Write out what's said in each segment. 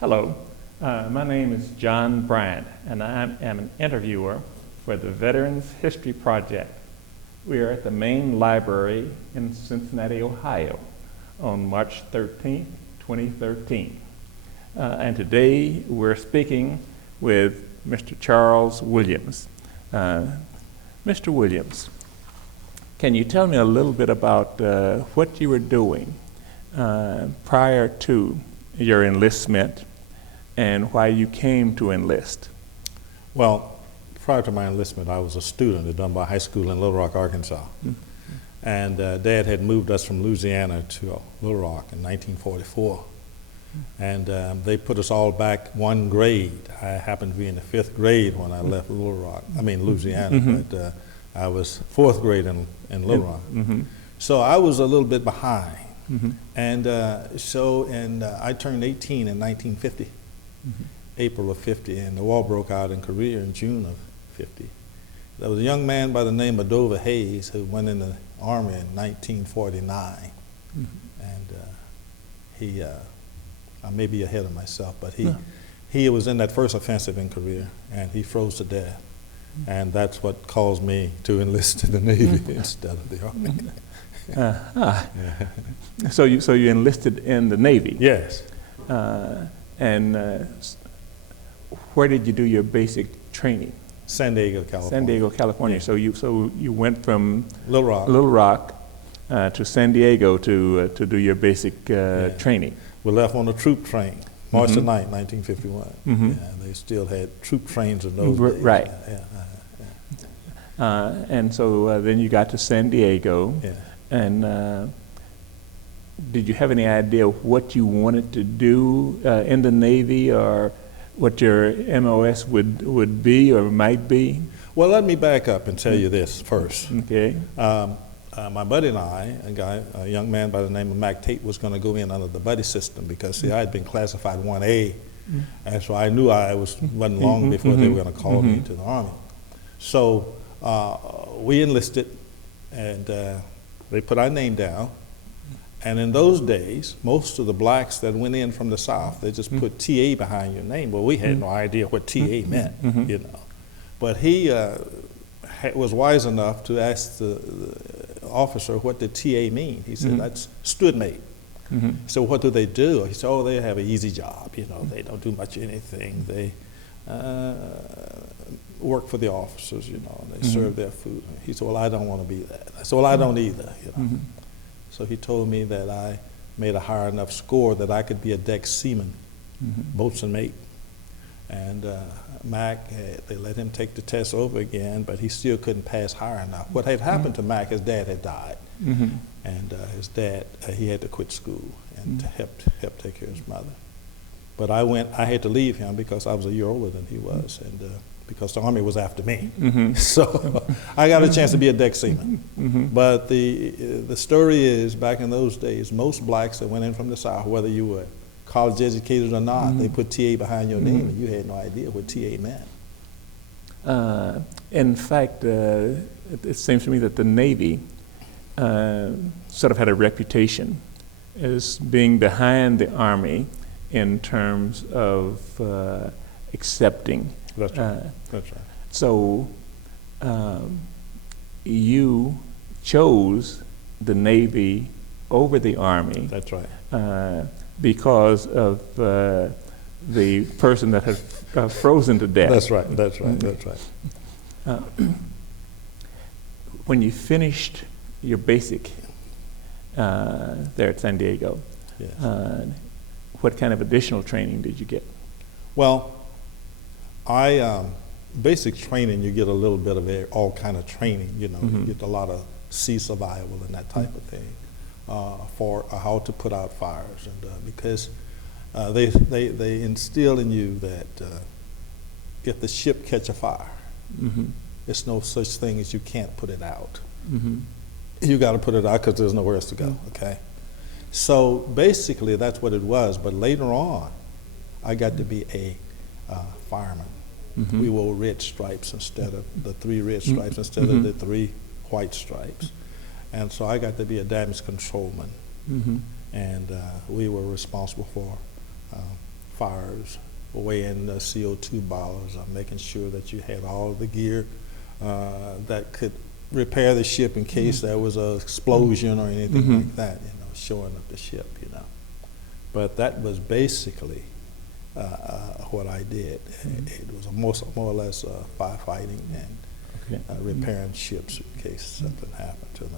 Hello, my name is John Bryant, and I am an interviewer for the Veterans History Project. We are at the main library in Cincinnati, Ohio, on March 13th, 2013. And today we're speaking with Mr. Charles Williams. Mr. Williams, can you tell me a little bit about what you were doing prior to your enlistment and why you came to enlist? Well, prior to my enlistment, I was a student at Dunbar High School in Little Rock, Arkansas. Mm-hmm. And Dad had moved us from Louisiana to Little Rock in 1944. And they put us all back one grade. I happened to be in the 5th grade when I left Louisiana, mm-hmm. but I was 4th grade in Little Rock. Mm-hmm. So I was a little bit behind. Mm-hmm. And I turned 18 in 1950, mm-hmm. April of 50, and the war broke out in Korea in June of 50. There was a young man by the name of Dover Hayes who went in the Army in 1949. Mm-hmm. And I may be ahead of myself, but he was in that first offensive in Korea, and he froze to death. Mm-hmm. And that's what caused me to enlist in the Navy mm-hmm. instead of the Army. Yeah. So you enlisted in the Navy? Yes. And where did you do your basic training? San Diego, California. San Diego, California. Yeah. So you went from Little Rock to San Diego to do your basic training. We left on a troop train, March the 9th, 1951. Mm-hmm. Yeah, they still had troop trains in those days. Right. And so then you got to San Diego. Yeah. And did you have any idea what you wanted to do in the Navy, or what your MOS would be or might be? Well, let me back up and tell you this first. Okay. My buddy and I, a young man by the name of Mac Tate, was going to go in under the buddy system because, see, I had been classified 1A, and so I knew I wasn't long before they were going to call me to the Army. So we enlisted, and they put our name down. And in those days, most of the blacks that went in from the South, they just put TA behind your name. Well, we had no idea what TA meant, you know. But he was wise enough to ask the officer, what did TA mean? He said, that's stood mate. So what do they do? He said, oh, they have an easy job, you know, they don't do much anything. They work for the officers, you know, and they serve their food. He said, well, I don't want to be that. I said, well, I don't either, you know. So he told me that I made a high enough score that I could be a deck seaman, boatswain mate. And Mac, they let him take the test over again, but he still couldn't pass high enough. What had happened to Mac, his dad had died. And his dad, he had to quit school and help take care of his mother. But I had to leave him because I was a year older than he was, and because the Army was after me. So I got a chance to be a deck seaman. But the story is, back in those days, most blacks that went in from the South, whether you were college educated or not, they put TA behind your name, and you had no idea what TA meant. In fact, it seems to me that the Navy sort of had a reputation as being behind the Army in terms of accepting. That's right. That's right. So you chose the Navy over the Army. That's right. Because of the person that had frozen to death. That's right. That's right. That's right. When you finished your basic there at San Diego, yes. What kind of additional training did you get? Well, basic training, you get a little bit of all kind of training, you know, you get a lot of sea survival and that type of thing for how to put out fires. And because they instill in you that if the ship catch a fire, there's no such thing as you can't put it out. You got to put it out because there's nowhere else to go, okay? So basically that's what it was, but later on I got to be a fireman. We wore red stripes instead of the 3 red stripes, instead of the 3 white stripes. And so I got to be a damage controlman. And we were responsible for fires, weighing the CO2 bottles, making sure that you had all of the gear that could repair the ship in case there was an explosion or anything like that, showing up the ship, But that was basically what I did. It was more or less firefighting and repairing ships in case something happened to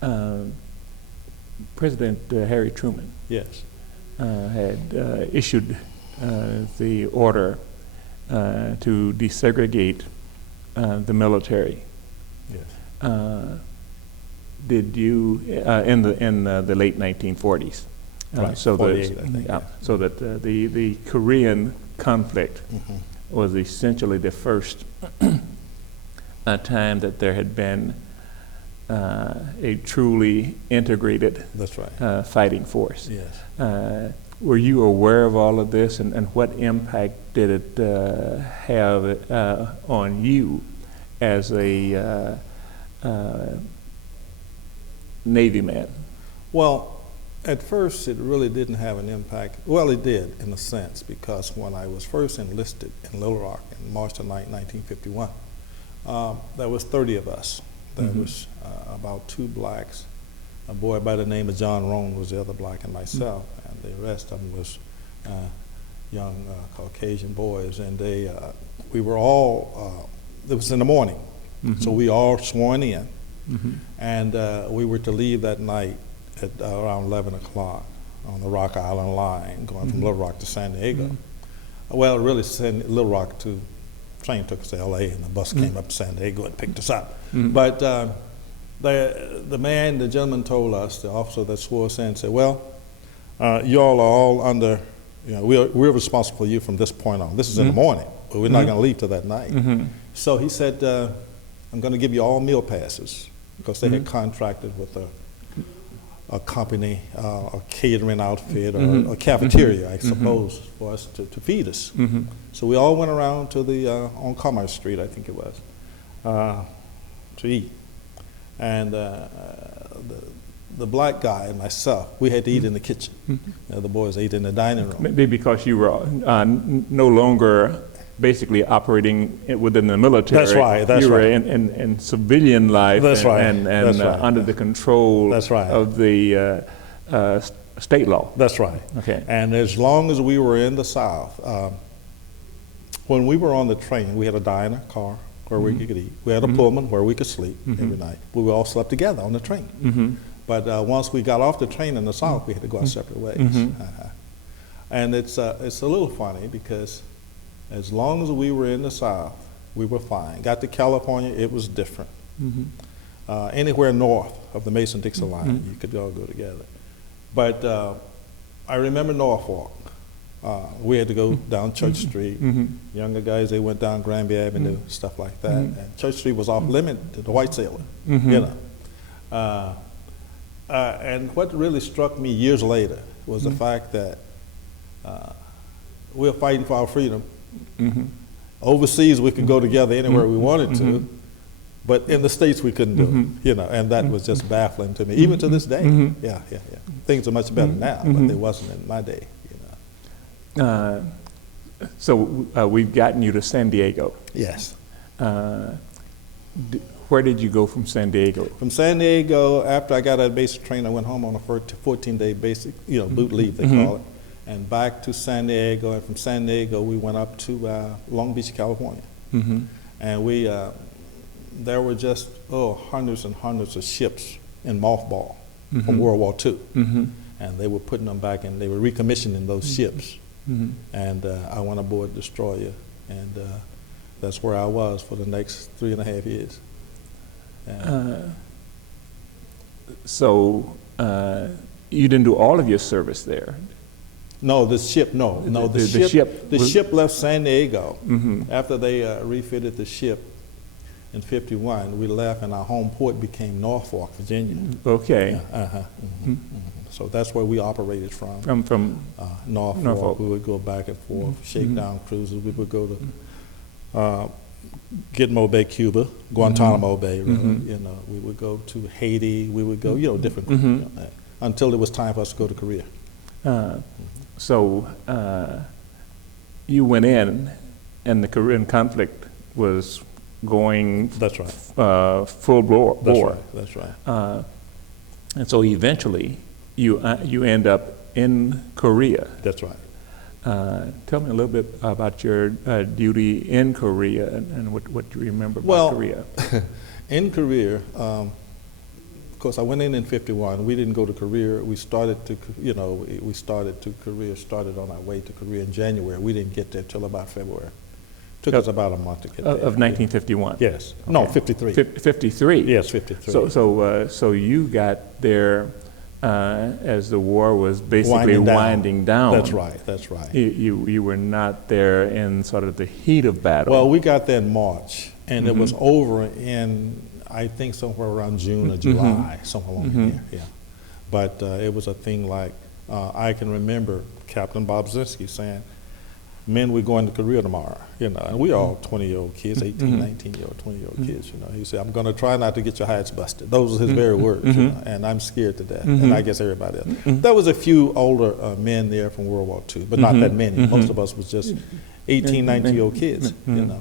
them. President Harry Truman Yes. had issued the order to desegregate the military. Yes. Did you in the late 1940s? Right. So 48, I that think. so that the Korean conflict was essentially the first time that there had been a truly integrated That's right. fighting force. Yes. Were you aware of all of this, and what impact did it have on you as a Navy man? Well, at first it really didn't have an impact. Well, it did in a sense, because when I was first enlisted in Little Rock in March the 9th, 1951, there was 30 of us. There was about 2 blacks. A boy by the name of John Roan was the other black, and myself, and the rest of them was young Caucasian boys. And we were all, it was in the morning, so we all sworn in, and we were to leave that night at around 11 o'clock on the Rock Island line, going from Little Rock to San Diego. Well, really, Little Rock to train took us to L.A., and the bus came up to San Diego and picked us up. But the gentleman told us, the officer that swore us in, said, well, you all are all under, we're responsible for you from this point on. This is in the morning, but we're not going to leave till that night. So he said, I'm going to give you all meal passes, because they had contracted with a company, a catering outfit, or a cafeteria, I suppose, for us to feed us. So we all went around to the, on Commerce Street, I think it was, to eat. And the black guy and myself, we had to eat in the kitchen. The boys ate in the dining room. Maybe because you were no longer basically operating within the military. That's right. That's you were right. in civilian life. That's right. And That's right. Under the control That's right. of the state law. That's right. Okay. And as long as we were in the South, when we were on the train, we had a diner car where we could eat. We had a Pullman where we could sleep every night. We all slept together on the train. But once we got off the train in the South, we had to go our separate ways. And it's a little funny, because as long as we were in the South, we were fine. Got to California, it was different. Anywhere north of the Mason-Dixon line, you could all go together. But I remember Norfolk. We had to go down Church Street. Younger guys, they went down Granby Avenue, stuff like that. And Church Street was off limit to the white sailor, and what really struck me years later was the fact that we were fighting for our freedom. Overseas, we could go together anywhere we wanted to, but in the States, we couldn't do it. And that was just baffling to me, even to this day. Things are much better now, but they wasn't in my day. So we've gotten you to San Diego. Yes. Where did you go from San Diego? From San Diego, after I got out of basic training, I went home on a 14-day basic, boot leave, they call it, and back to San Diego. And from San Diego, we went up to Long Beach, California. And we, there were just, hundreds and hundreds of ships in mothball from World War II. And they were putting them back, and they were recommissioning those ships. And I went aboard the destroyer, and that's where I was for the next 3.5 years. So you didn't do all of your service there? No, the ship ship left San Diego. After they refitted the ship in '51. We left, and our home port became Norfolk, Virginia. Okay. So that's where we operated from. From Norfolk. We would go back and forth, shakedown cruises. We would go to Gitmo Bay, Cuba, Guantanamo Bay, really. We would go to Haiti. We would go, different, until it was time for us to go to Korea. So you went in, and the Korean conflict was going That's right. Full bore. That's right. That's right. And so eventually you end up in Korea. That's right. Tell me a little bit about your duty in Korea and what you remember about Korea. In Korea, of course, I went in '51. We didn't go to Korea. We started to, started on our way to Korea in January. We didn't get there till about February. Took us about a month to get there. Of 1951? Yes. Okay. No, 53. 53? Yes, 53. So you got there as the war was basically winding down. That's right, that's right. You were not there in sort of the heat of battle. Well, we got there in March, and it was over in, I think, somewhere around June or July, somewhere along there, yeah. But it was a thing like, I can remember Captain Bob Zinski saying, "Men, we're going to Korea tomorrow," and we all 20-year-old kids, 18, 19-year-old, 20-year-old kids, He said, "I'm going to try not to get your hides busted." Those were his very words, and I'm scared to death, and I guess everybody else. There was a few older men there from World War II, but not that many. Most of us was just 18, 19-year-old kids, and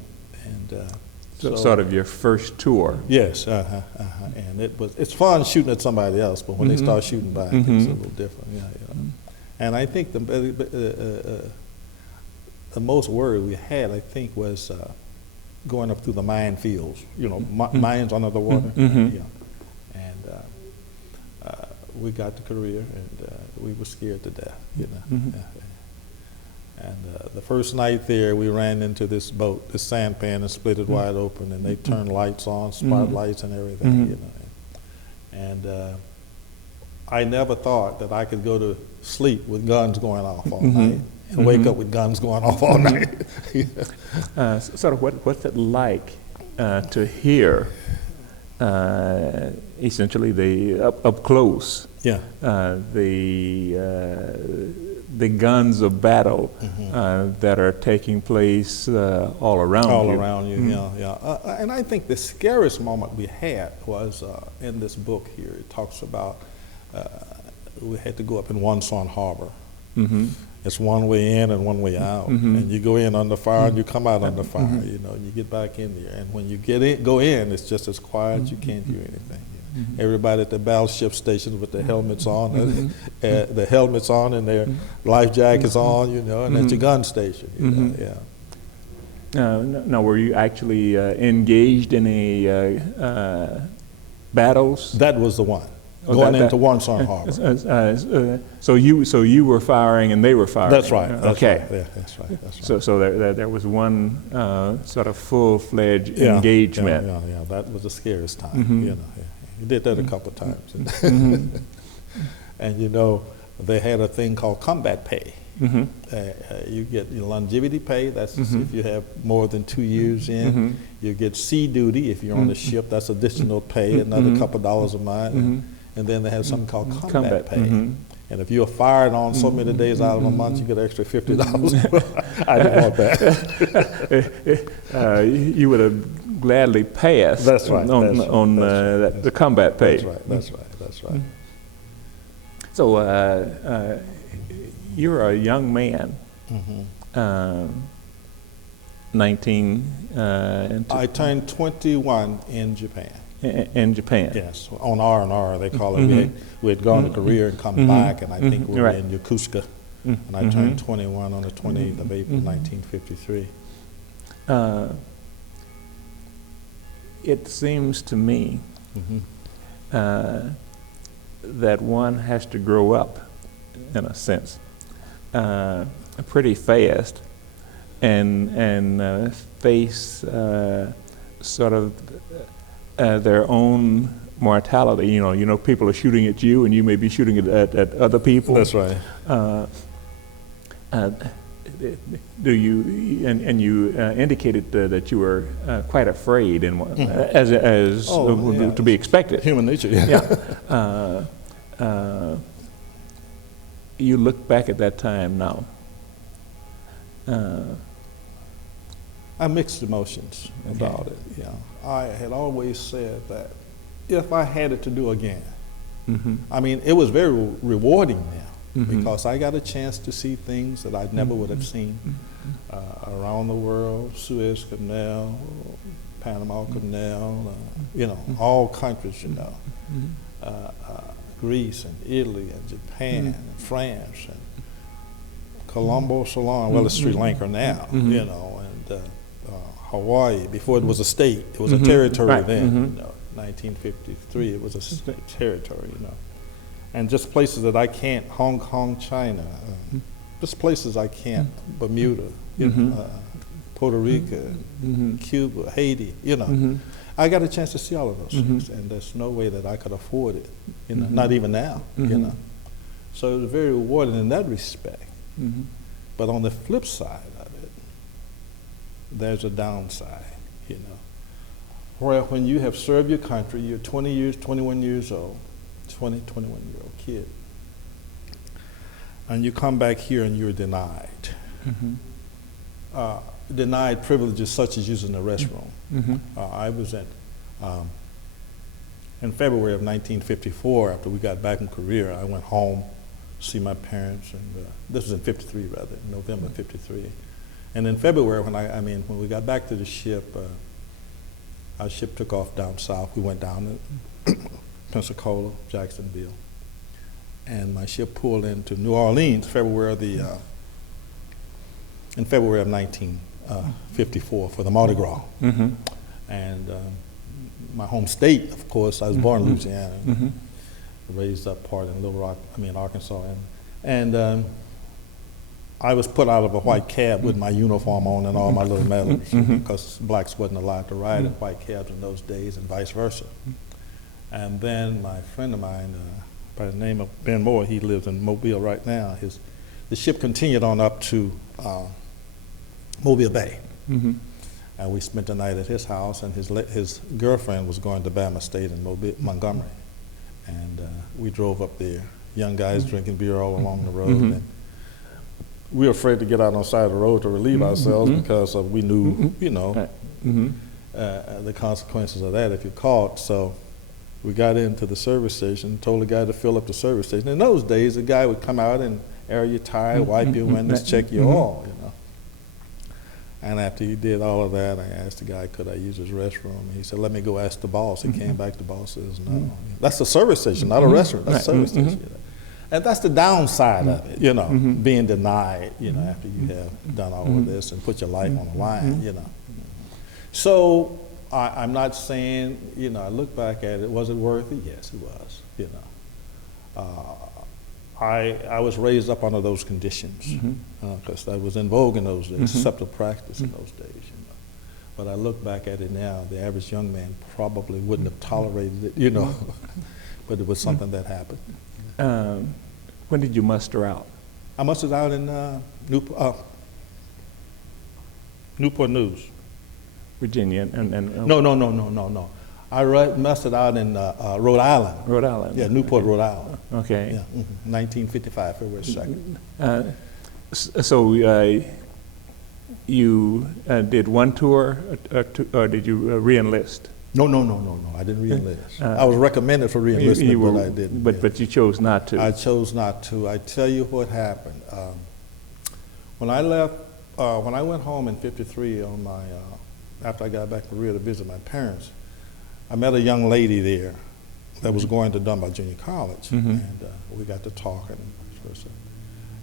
so sort of your first tour. Yes, and it's fun shooting at somebody else, but when they start shooting back, it's a little different, And I think the most worry we had, I think, was going up through the minefields, mines under the water. And we got to Korea, and we were scared to death, And the first night there, we ran into this boat, this sampan, and split it wide open, and they turned lights on, spotlights and everything, And I never thought that I could go to sleep with guns going off all night. And wake up with guns going off all night. Sort of what's it like to hear essentially the up close the guns of battle that are taking place all around you? All around you, and I think the scariest moment we had was in this book here. It talks about we had to go up in Wonsan Harbor. It's one way in and one way out, and you go in under fire and you come out under fire, and you get back in there. And when you go in, it's just as quiet. You can't hear anything. Everybody at the battleship stations with their helmets on, the helmets on, and their life jackets on, and at your gun station. Now, were you actually engaged in any battles? That was the one. Going into Wonsan Harbor. So you were firing and they were firing. That's right. Okay. Right. Yeah, that's right. So there was one sort of full-fledged engagement. Yeah. That was the scariest time. You did that a couple of times, and they had a thing called combat pay. You get your longevity pay. That's if you have more than 2 years in. You get sea duty if you're on the ship. That's additional pay, another couple of dollars a month. And then they have something called combat pay. And if you're fired on so many days out of a month, you get an extra $50. I didn't want that. You would have gladly passed. That's right. On the combat pay. That's right. So you're a young man. 19. I turned 21 in Japan. In Japan. Yes, on R&R they call it. We had gone to Korea and come back, and I think we were in Yokosuka. And I turned 21 on the 20th of April, 1953. It seems to me that one has to grow up, in a sense, pretty fast, and face sort of their own mortality. People are shooting at you, and you may be shooting at other people. That's right. Do you? And you indicated that you were quite afraid, and to be expected. Human nature. You look back at that time now. I mixed emotions about it. I had always said that if I had it to do again, I mean, it was very rewarding now. because I got a chance to see things that I never would have seen around the world, Suez Canal, Panama Canal, all countries, Greece and Italy and Japan and France and Colombo, Ceylon, well, it's Sri Lanka now, and Hawaii. Before it was a state, it was a territory then. 1953, it was a territory, and just places that I can't. Hong Kong, China, just places I can't. Bermuda, Puerto Rico, Cuba, Haiti. I got a chance to see all of those things, and there's no way that I could afford it. Not even now. So it was very rewarding in that respect. But on the flip side of it, there's a downside, where when you have served your country, you're 21 years old, 21-year-old kid, and you come back here and you're denied. Denied privileges such as using the restroom. I was in February of 1954, after we got back from Korea, I went home see my parents, and this was in '53 rather, November '53. And in February, when we got back to the ship, our ship took off down south. We went down to Pensacola, Jacksonville, and my ship pulled into New Orleans, in February of 1954 for the Mardi Gras. And my home state, of course, I was born in Louisiana. Raised up part in Arkansas, and I was put out of a white cab with my uniform on and all my little medals because blacks wasn't allowed to ride in white cabs in those days, and vice versa. And then my friend of mine, by the name of Ben Moore, he lives in Mobile right now. The ship continued on up to Mobile Bay, and we spent the night at his house. And his girlfriend was going to Bama State in Montgomery. And we drove up there, young guys drinking beer all along the road. And we were afraid to get out on the side of the road to relieve ourselves because we knew, the consequences of that if you're caught. So we got into the service station, told the guy to fill up the service station. In those days, the guy would come out and air your tire, wipe your windows, check your oil, And after he did all of that, I asked the guy, could I use his restroom? And he said, let me go ask the boss. He came back, the boss says, no. That's a service station, not a restaurant. That's a service station. And that's the downside of it, being denied, after you have done all of this and put your life on the line, So I'm not saying, I look back at it, was it worth it? Yes, it was, I was raised up under those conditions because that was in vogue in those days, accepted practice in those days. But I look back at it now, the average young man probably wouldn't have tolerated it, but it was something that happened. When did you muster out? I mustered out in Newport News. Virginia No. I mustered out in Rhode Island. Rhode Island. Yeah, Newport, Rhode Island. Okay. Yeah, 1955, February 2nd. So you did one tour, or did you re-enlist? No. I didn't re-enlist. I was recommended for re-enlistment, but I didn't. But you chose not to. I chose not to. I tell you what happened. When I left, when I went home in '53 on my, after I got back from Korea to visit my parents, I met a young lady there that was going to Dunbar Junior College, and we got to talking.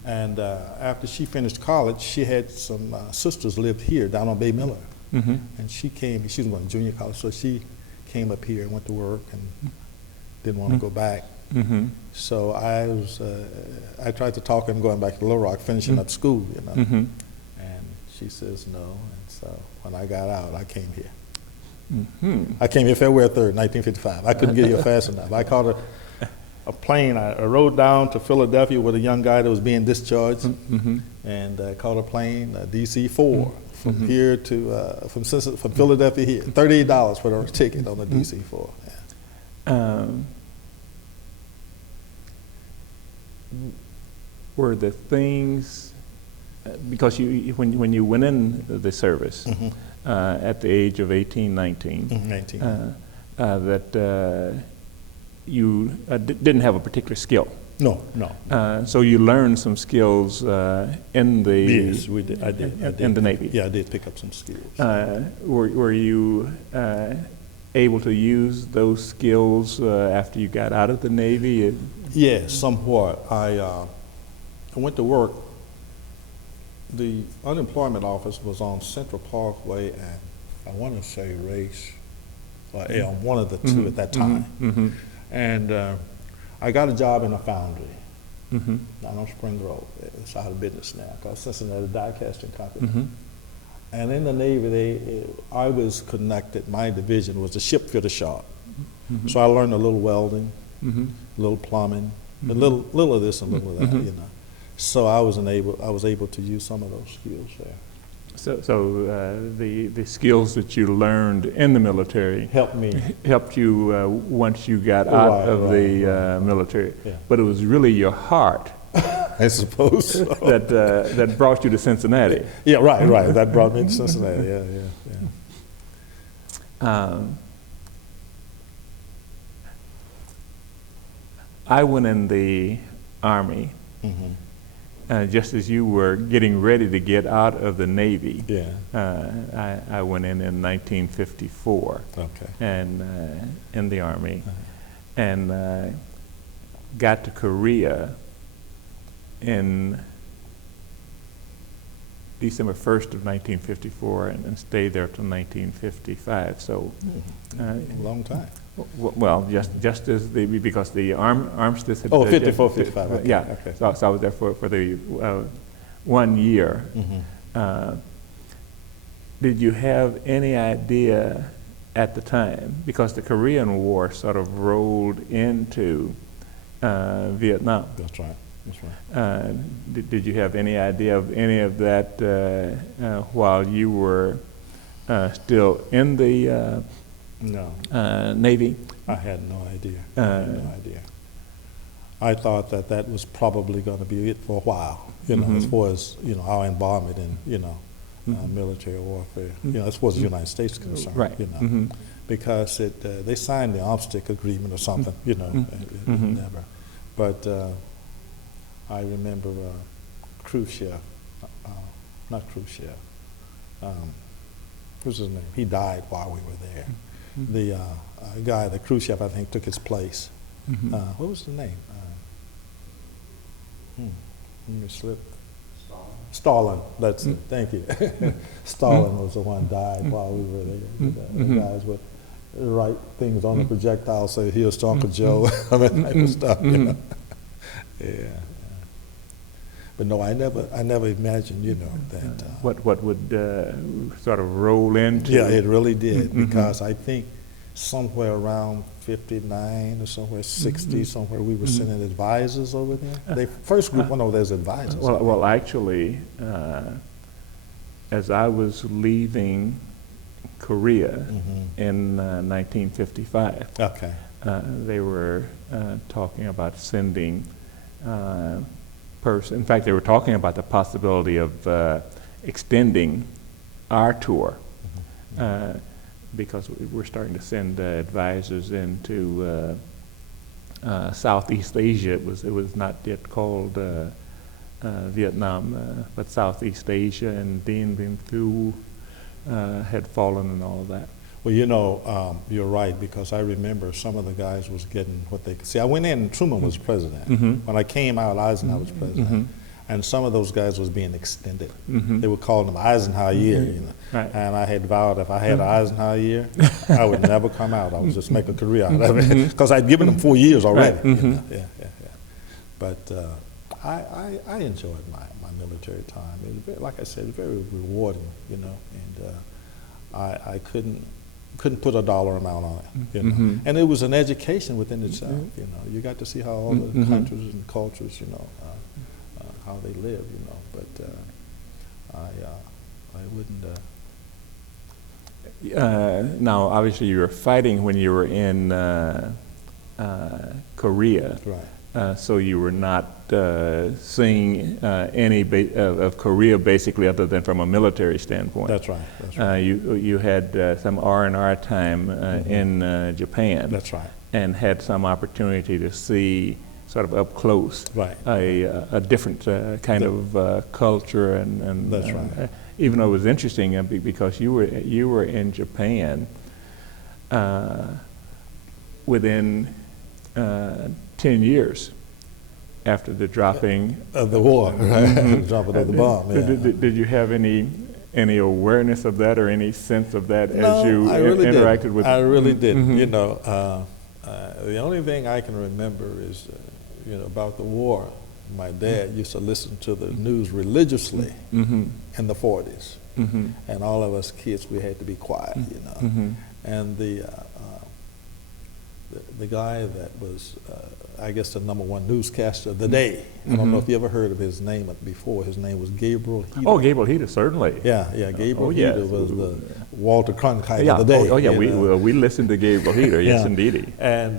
And after she finished college, she had some sisters lived here down on Bay Miller, and she was going to junior college, so she came up here and went to work and didn't want to go back. So I tried to talk her into going back to Little Rock, finishing up school, and she says no. And so when I got out, I came here. I came here February 3rd, 1955. I couldn't get here fast enough. I caught a plane. I rode down to Philadelphia with a young guy that was being discharged, and caught a plane, DC-4, from here to from Philadelphia here. $38 for the ticket on the DC-4. Yeah. Were the things, because when you went in the service at the age of 18, 19, that you didn't have a particular skill. No, no. So you learned some skills in the Yes, we did. I did. in the Navy. Yeah, I did pick up some skills. Were you able to use those skills after you got out of the Navy? Yeah, somewhat. I went to work. The unemployment office was on Central Parkway and I want to say Race or Elm, one of the two at that time. Mm-hmm. And I got a job in a foundry Mm-hmm. down on Spring Road. It's out of business now called Cincinnati Die Casting Company. Mm-hmm. And in the Navy, I was connected, my division was the ship fitter shop. Mm-hmm. So I learned a little welding, Mm-hmm. a little plumbing, a Mhm. little of this and a little of that, Mhm. you know. So I was able to use some of those skills there. So the skills that you learned in the military Helped me. helped you once you got out of the military. Yeah. But it was really your heart I suppose so. that brought you to Cincinnati. Yeah, right. That brought me to Cincinnati. Yeah. I went in the Army Mm-hmm. just as you were getting ready to get out of the Navy. Yeah. I went in 1954 Okay. and in the Army Uh-huh. and got to Korea in December 1st of 1954 and stayed there till 1955. So, Long time. well, just as because the armistice had. Oh, 54, 55. Okay. Yeah. Okay. So I was there for the 1 year. Mm-hmm. Did you have any idea at the time, because the Korean War sort of rolled into Vietnam? That's right. Did you have any idea of any of that while you were still in the No, Navy? I had no idea. I thought that was probably going to be it for a while, as far as, our involvement in, military warfare, as far as the United States is concerned, Right. because they signed the armistice agreement or something, it never. But I remember Khrushchev, not Khrushchev, what's his name? He died while we were there. The guy, the Khrushchev, I think, took his place. What was the name? Let me slip. Stalin. That's it. Thank you. Stalin was the one died while we were there. The guys would write things on the projectile, say, "Here's to Uncle Joe," I mean, type of stuff. Yeah. But no, I never imagined, that. What would sort of roll into? Yeah, it really did, because I think somewhere around 59 or somewhere 60, somewhere we were sending advisors over there. The first group went over there as advisors. Well, actually, as I was leaving Korea in 1955, Okay. they were talking about sending in fact, they were talking about the possibility of extending our tour because we're starting to send advisors into Southeast Asia. It was not yet called Vietnam, but Southeast Asia, and Dien Bien Phu had fallen and all of that. Well, you're right, because I remember some of the guys was getting what they could see. I went in and Truman was president. When I came out, Eisenhower was president. And some of those guys was being extended. They were calling them Eisenhower year, Right. And I had vowed if I had an Eisenhower year, I would never come out. I would just make a career out of it, because I'd given them 4 years already. Right. Yeah. But I enjoyed my military time. It was like I said, very rewarding, and I couldn't put a dollar amount on it, And it was an education within itself, You got to see how all the countries and cultures, how they live, But I wouldn't. Now, obviously, you were fighting when you were in Korea. Right. So you were not seeing any of Korea basically, other than from a military standpoint. That's right. You had some R&R time in Japan. That's right. And had some opportunity to see sort of up close, Right. a different kind of culture, and That's right. even though it was interesting because you were in Japan within 10 years after the dropping Of the war, right? Dropping of the bomb. Yeah. Did you have any awareness of that or any sense of that No, as you I really interacted didn't. with? I really didn't. Mhm. You know, the only thing I can remember is, you know, about the war. My dad used to listen to the news religiously Mm-hmm. in the 40s, Mm-hmm. and all of us kids, we had to be quiet, you know. Mm-hmm. And the guy that was, I guess, the #1 newscaster of the day. I don't know if you ever heard of his name before. His name was Gabriel Heater. Oh, Gabriel Heater, certainly. Yeah, Gabriel Oh, yes. Heater was the Walter Cronkite Yeah. of the day. Oh, yeah. you know. We listened to Gabriel Heater. Yes, Yeah. indeedy. And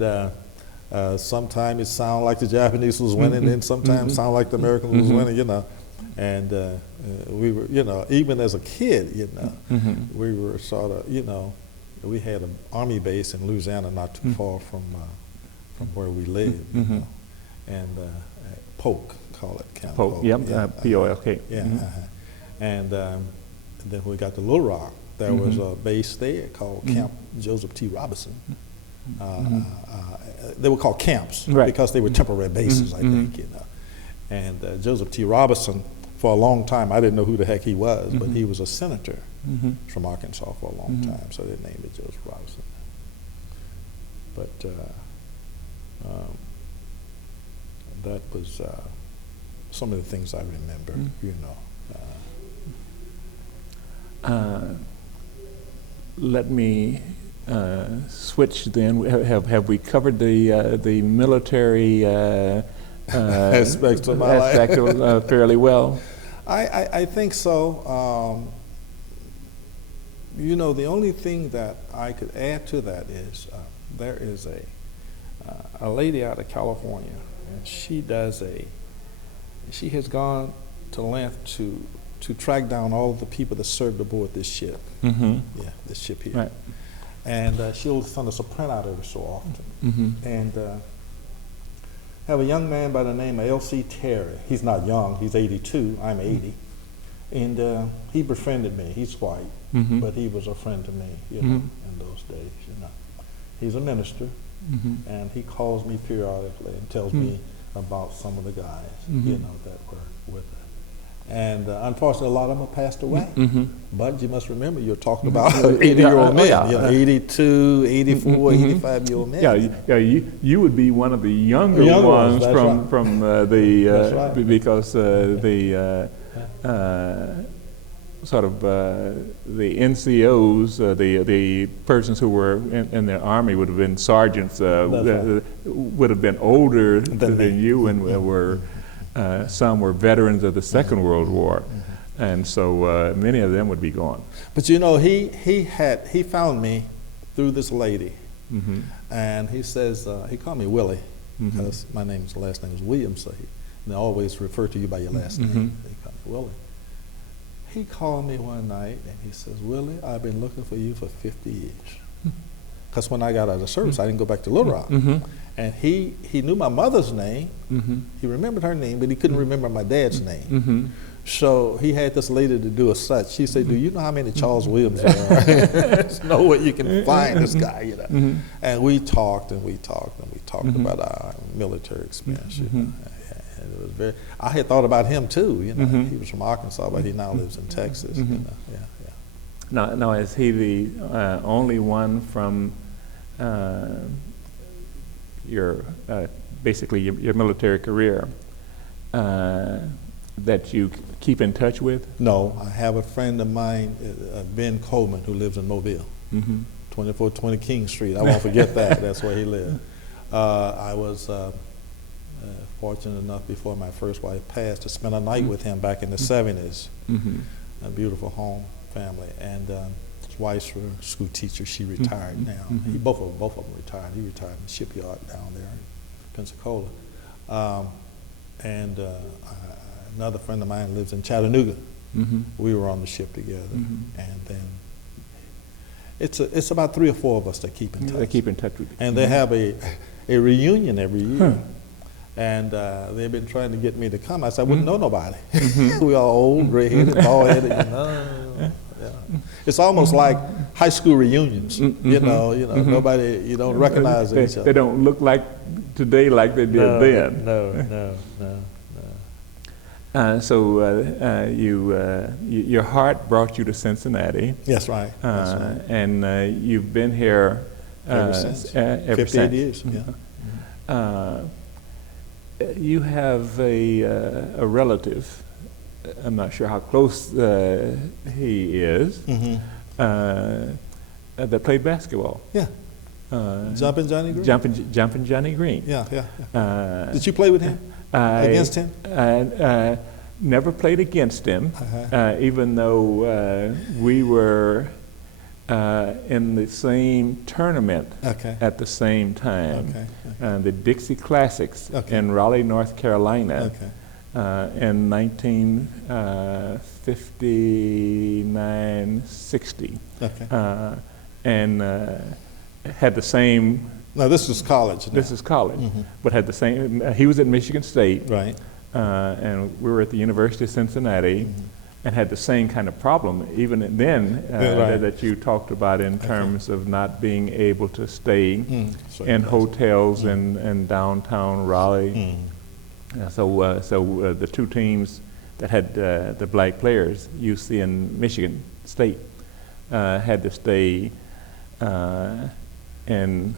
sometimes it sounded like the Japanese was winning, and sometimes sounded like the Americans was winning, you know. And we were, you know, even as a kid, you know, we were sort of, you know, we had an army base in Louisiana not too far from where we lived, you know. And Polk, call it Camp Polk. Polk. Yep. Yeah, Polk. yeah. And then when we got to Little Rock, there was a base there called Camp Joseph T. Robinson. They were called camps because they were temporary bases, I think, you know. And Joseph T. Robinson, for a long time, I didn't know who the heck he was, but he was a senator from Arkansas for a long time, so they named it Joseph Robinson. But that was some of the things I remember, you know. Let me switch then. Have we covered the military Aspects of my life. aspect fairly well? I think so. You know, the only thing that I could add to that is there is a lady out of California, and she has gone to length to track down all the people that served aboard this ship. Mm-hmm. Yeah, this ship here. Right. And she'll send us a printout every so often. And have a young man by the name of L.C. Terry. He's not young. He's 82. I'm 80. And he befriended me. He's white, but he was a friend to me, you know, in those days, you know. He's a minister, and he calls me periodically and tells me about some of the guys, you know, that were with us. And unfortunately, a lot of them have passed away. But you must remember, you're talking about 80-year-old men, you know, 82, 84, 85-year-old men. Yeah, you would be one of the younger ones that's from right. from the That's right. because the sort of the NCOs, the persons who were in the Army would have been sergeants, right. would have been older Than than me. you, and were some were veterans of the Second World War, and so many of them would be gone. But you know, he found me through this lady, and he says he called me Willie because my last name is Williams, so they always refer to you by your last name. They call me Willie. He called me one night and he says, "Willie, I've been looking for you for 50 years." Because when I got out of service, I didn't go back to Little Rock. And he knew my mother's name. He remembered her name, but he couldn't remember my dad's name. So he had this lady to do a search. She said, "Do you know how many Charles Williams there are? There's no way you can find this guy, you know." And we talked and we talked and we talked about our military experience. You know? And it was I had thought about him too. You know, he was from Arkansas, but he now lives in Texas. You know, yeah. Now, is he the only one from your basically your military career that you keep in touch with? No, I have a friend of mine, Ben Coleman, who lives in Mobile, 2420 King Street. I won't forget that. That's where he lived. I was fortunate enough before my first wife passed to spend a night with him back in the 70s. A beautiful home family, and his wife's a school teacher. She retired now. Both of them retired. He retired in the shipyard down there in Pensacola. And another friend of mine lives in Chattanooga. We were on the ship together, and then it's about 3 or 4 of us that keep in touch. They keep in touch with you. And they have a reunion every year. And they've been trying to get me to come. I said, I wouldn't know nobody. We all old, gray-headed, bald-headed, Yeah. It's almost like high school reunions. You know, nobody, you don't recognize each other. They don't look like today like they did then. No. Your heart brought you to Cincinnati. That's right. And you've been here Ever since. 58 years, yeah. You have a relative, I'm not sure how close he is, that played basketball. Yeah. Jumpin' Johnny Green? Jumpin' Johnny Green. Yeah. Did you play with him? Against him? Never played against him, even though we were in the same tournament at the same time. The Dixie Classics in Raleigh, North Carolina in 1959-60. And had the same. No, this is college. This is college, but had the same. He was at Michigan State, right? And we were at the University of Cincinnati, and had the same kind of problem. Even then, that you talked about in terms of not being able to stay in hotels in downtown Raleigh. So the two teams that had the black players, UC and Michigan State, had to stay in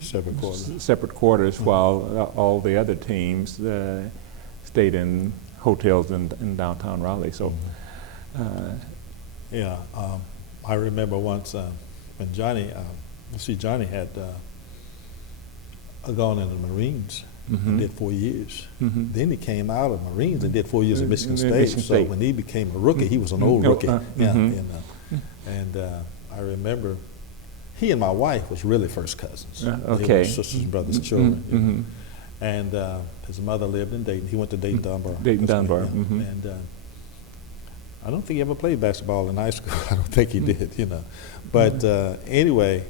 separate quarters while all the other teams stayed in hotels in downtown Raleigh. So, I remember once when Johnny had gone into the Marines and did 4 years. Then he came out of Marines and did 4 years at Michigan State. So when he became a rookie, he was an old rookie. And I remember he and my wife was really first cousins. They were sisters and brothers' children. And his mother lived in Dayton. He went to Dayton Dunbar. And I don't think he ever played basketball in high school. I don't think he did, But anyway,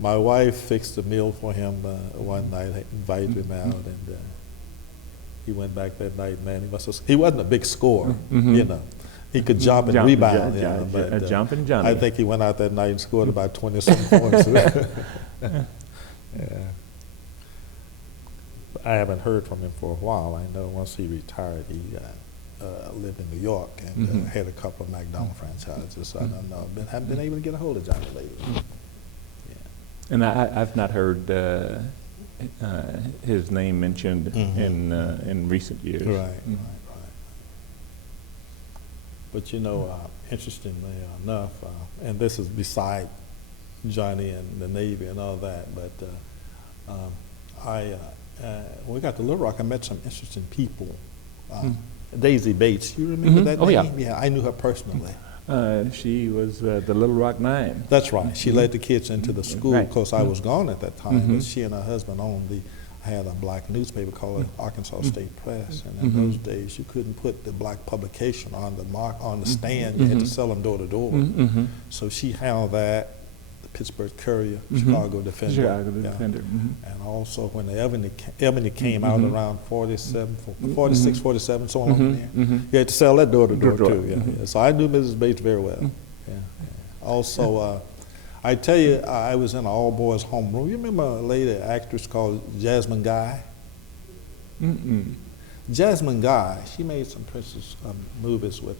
my wife fixed a meal for him one night, invited him out, and he went back that night. Man, he wasn't a big scorer, He could jump and rebound. Jumping Johnny. I think he went out that night and scored about 20-some points. I haven't heard from him for a while. I know once he retired, he lived in New York and had a couple of McDonald franchises. So I don't know. Haven't been able to get a hold of Johnny lately. And I've not heard his name mentioned in recent years. Right. But interestingly enough, and this is beside Johnny and the Navy and all that, but when we got to Little Rock, I met some interesting people. Daisy Bates, you remember that name? Yeah, I knew her personally. She was the Little Rock Nine. That's right. She led the kids into the school. Of course, I was gone at that time, but she and her husband had a black newspaper called the Arkansas State Press, and in those days you couldn't put the black publication on the stand. You had to sell them door to door. So she handled that. The Pittsburgh Courier, Chicago Defender, and also when the Ebony came out around 46, 47, so along there, you had to sell that door to door too. So I knew Mrs. Bates very well. Also, I tell you, I was in an all-boys homeroom. You remember a lady, actress called Jasmine Guy? Jasmine Guy, she made some princess movies with,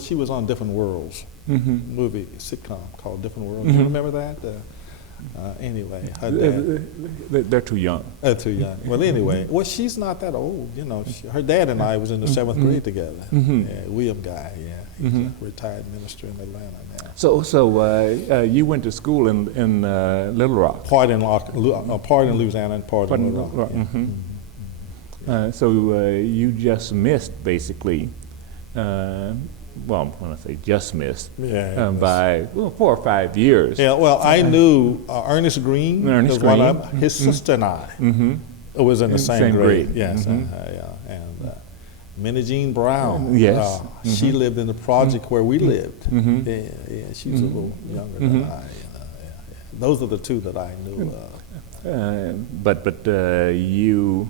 she was on Different Worlds, movie sitcom called Different Worlds. Do you remember that? Anyway, her dad. They're too young. They're too young. Well, anyway, she's not that old. Her dad and I was in the 7th grade together. William Guy, he's a retired minister in Atlanta now. So you went to school in Little Rock? Part in Louisiana and part in Little Rock. So you just missed, basically, when I say just missed, by 4 or 5 years. Yeah, well, I knew Ernest Green, one of his sister and I was in the same grade. Yes, and Minnie Jean Brown. She lived in the project where we lived. She's a little younger than I. Those are the two that I knew. But you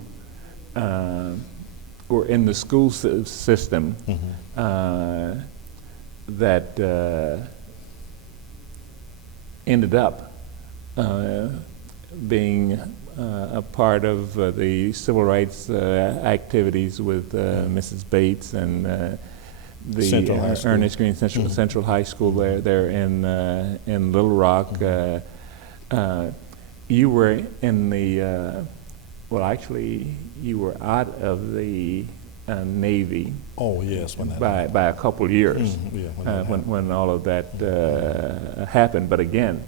or in the school system that ended up being a part of the civil rights activities with Mrs. Bates and the Ernest Green Central High School there in Little Rock. You were in the well, actually, you were out of the Navy. Oh yes, by a couple years. When all of that happened. But again,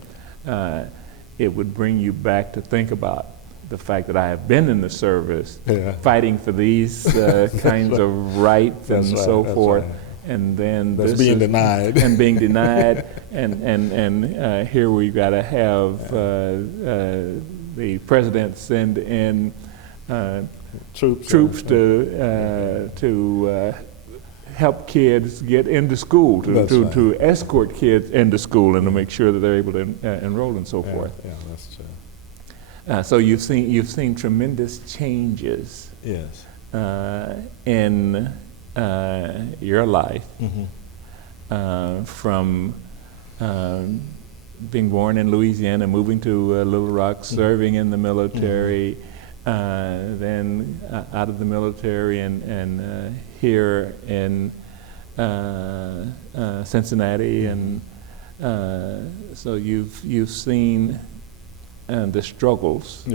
it would bring you back to think about the fact that I have been in the service, fighting for these kinds of rights and so forth, and then that's being denied, and being denied, and here we've got to have the president send in troops to help kids get into school, to escort kids into school, and to make sure that they're able to enroll and so forth. Yeah, that's true. So you've seen tremendous changes. Yes. In your life, from being born in Louisiana, moving to Little Rock, serving in the military, then out of the military and here in Cincinnati, and so you've seen the struggles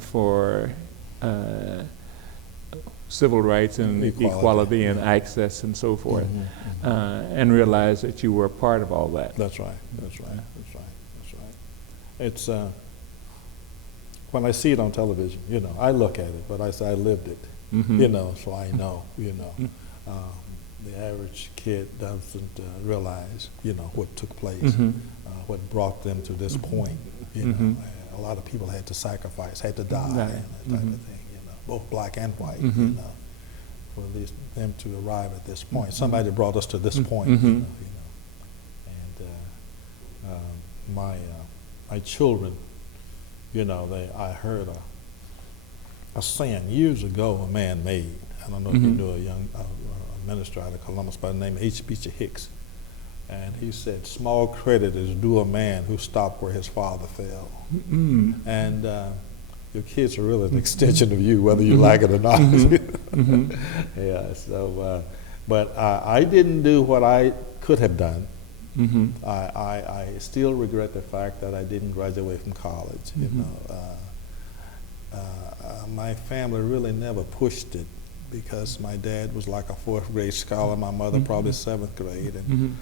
for civil rights and equality and access and so forth, and realize that you were a part of all that. That's right. That's right. That's right. That's right. It's when I see it on television, you know, I look at it, but I say I lived it, you know, so I know, you know. The average kid doesn't realize, you know, what took place, what brought them to this point, you know. A lot of people had to sacrifice, had to die, and that type of thing, you know, both black and white, you know, for them to arrive at this point. Somebody brought us to this point, you know. And my children, you know, I heard a saying years ago a man made. I don't know if you knew a young minister out of Columbus by the name of H. Beecher Hicks. And he said, small credit is due a man who stopped where his father fell. And your kids are really an extension of you, whether you like it or not. Yeah, so, but I didn't do what I could have done. I still regret the fact that I didn't graduate from college. You know, my family really never pushed it, because my dad was like a 4th grade scholar, my mother probably 7th grade, and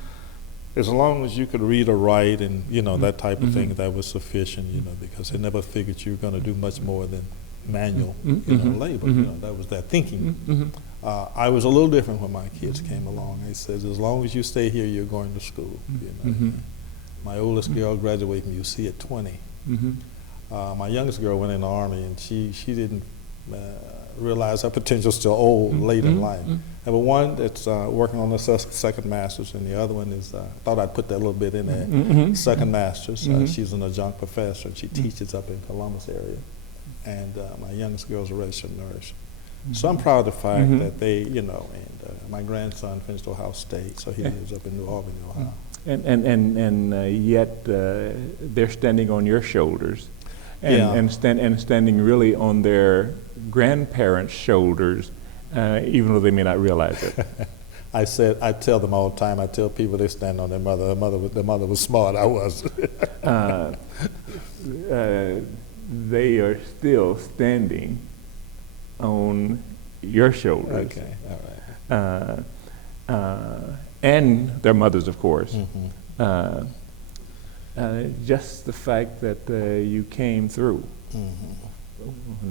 as long as you could read or write and, you know, that type of thing, that was sufficient, you know, because they never figured you were going to do much more than manual, you know, labor. You know, that was their thinking. I was a little different when my kids came along. They said, as long as you stay here, you're going to school. You know. My oldest girl graduated from U.S.S at 20. My youngest girl went in the Army, and she didn't realize her potential still old late in life. I have one that's working on the second master's, and the other one is, thought I'd put that little bit in there, second master's. She's an adjunct professor, and she teaches up in Columbus area. And my youngest girl's a registered nurse. So I'm proud of the fact that they, you know, and my grandson finished Ohio State, so he lives up in New Albany, Ohio. And yet they're standing on your shoulders, and standing really on their grandparents' shoulders, even though they may not realize it. I tell them all the time. I tell people they stand on their mother. Their mother was smart. I was. They are still standing on your shoulders. Okay, all right. And their mothers, of course. Just the fact that you came through,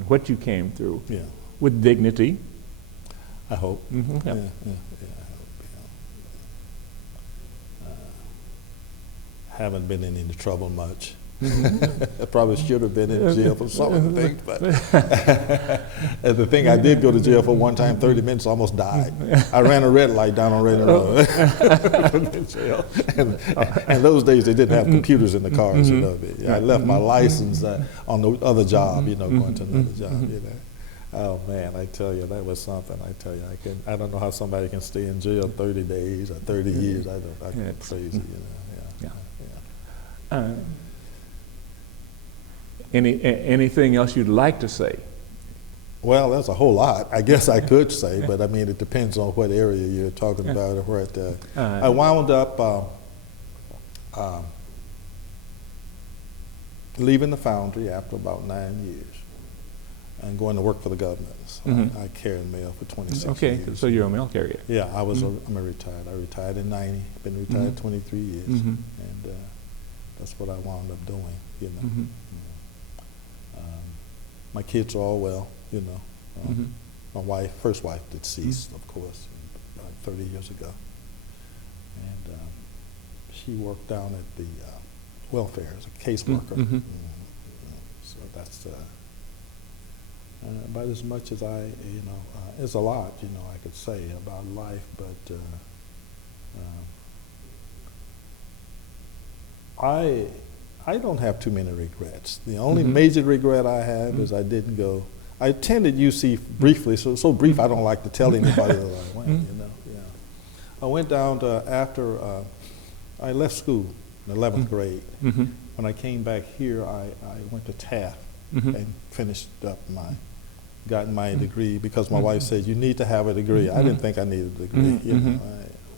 what you came through, with dignity. I hope. I hope. Yeah. Haven't been in any trouble much. I probably should have been in jail for some of the things, but and the thing I did go to jail for one time, 30 minutes, almost died. I ran a red light down on Reading Road. And those days they didn't have computers in the cars, you know. I left my license on the other job, you know, going to another job, you know. Oh man, I tell you, that was something. I tell you, I don't know how somebody can stay in jail 30 days or 30 years. I don't. That's It's- crazy, you know. Yeah. Yeah. Anything else you'd like to say? Well, there's a whole lot. I guess I could say, but I mean, it depends on what area you're talking about or what. I wound up leaving the foundry after about 9 years and going to work for the government. So I carried mail for 26 Okay, years. so you're a mail carrier. Yeah, I'm a retired. I retired in '90. Been retired 23 years, and that's what I wound up doing. You know, my kids are all well. You know, my first wife, deceased, of course, about 30 years ago, and she worked down at the welfare as a caseworker. So that's about as much as it's a lot, I could say about life, but I don't have too many regrets. The only major regret I have is I didn't go. I attended UC briefly, so brief I don't like to tell anybody that I went. I went down to after I left school in 11th grade. When I came back here, I went to Taft and finished up got my degree because my wife said, you need to have a degree. I didn't think I needed a degree.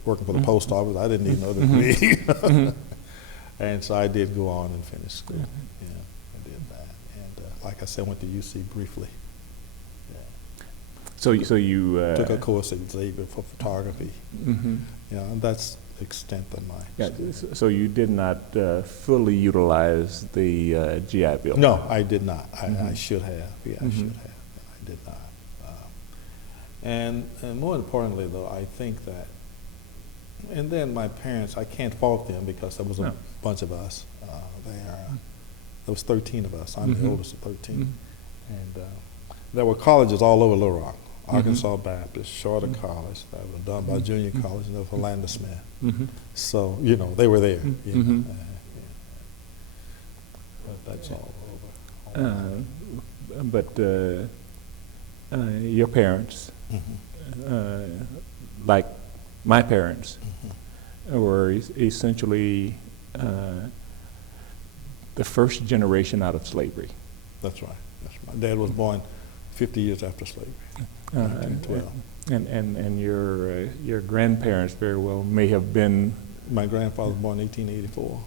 Working for the post office, I didn't need no degree. And so I did go on and finish school. I did that. And like I said, I went to UC briefly. So you took a course at Xavier for photography. And that's the extent of my school. So you did not fully utilize the GI Bill? No, I did not. I should have. Yeah, I should have. I did not. And more importantly, though, I think that, and then my parents, I can't fault them because there was a bunch of us there. There was 13 of us. I'm the oldest of 13. And there were colleges all over Little Rock. Arkansas Baptist, Charter College, that was done by Junior College, and there was Enlistment. So, they were there. But that's all over. But your parents, like my parents, were essentially the first generation out of slavery. That's right. My dad was born 50 years after slavery. 1912. And your grandparents very well may have been. My grandfather was born in 1884.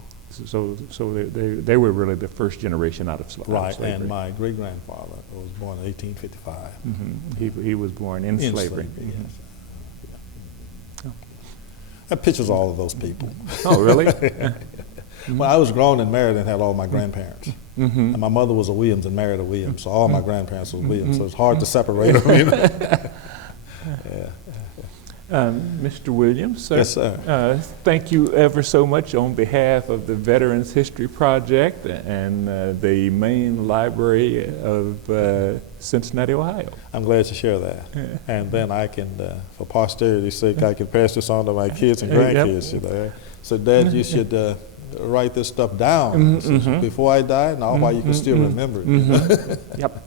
So they were really the first generation out of slavery. Right, and my great grandfather was born in 1855. He was born in slavery. Yes. That pictures all of those people. Oh, really? Well, I was grown and married and had all my grandparents. And my mother was a Williams and married a Williams, so all my grandparents were Williams, so it's hard to separate them. Mr. Williams, sir. Yes, sir. Thank you ever so much on behalf of the Veterans History Project and the main library of Cincinnati, Ohio. I'm glad to share that. And then I can, for posterity's sake, I can pass this on to my kids and grandkids. So, Dad, you should write this stuff down before I die, and all while you can still remember it. Yep.